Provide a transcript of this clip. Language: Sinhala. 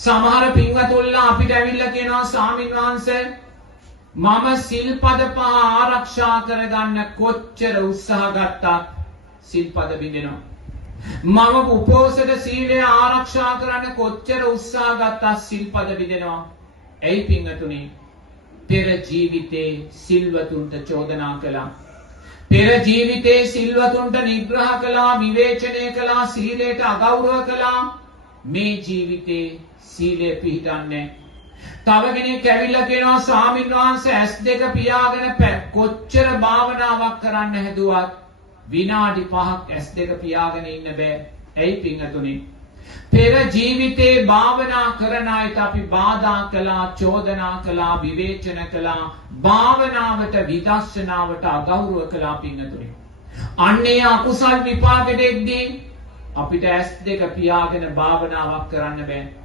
සමහර පින්වතුන්ලා අපිට ඇවිල්ලා කියනවා ස්වාමීන් වහන්සේ මම සිල්පද 5 ආරක්ෂා කරගන්න කොච්චර උත්සාහ ගත්තත් සිල්පද බිඳෙනවා. මම උපෝසථ සීලය ආරක්ෂා කරන්න කොච්චර උත්සාහ ගත්තත් සිල්පද බිඳෙනවා. ඇයි පින්වතුනි? පෙර ජීවිතේ සිල්වතුන්ට චෝදනා කළා. පෙර ජීවිතේ සිල්වතුන්ට නිග්‍රහ කළා, විවේචනය කළා, සීලයට අගෞරව කළා. මේ ජීවිතේ සීලය පිළිගන්නේ. තව කෙනෙක් ඇවිල්ලා කියනවා ස්වාමීන් වහන්සේ S2 පියාගෙන කොච්චර භාවනාවක් කරන්න හැදුවත් විනාඩි 5ක් S2 පියාගෙන ඉන්න බෑ. ඇයි පින්වතුනි? පෙර ජීවිතේ භාවනා කරන අයට අපි බාධා කළා, චෝදනා කළා, විවේචන කළා, භාවනාවට විදර්ශනාවට අගෞරව කළා පින්වතුනි. අන්නේ අකුසල් විපාකෙට එද්දී අපිට S2 පියාගෙන භාවනාවක් කරන්න බෑ.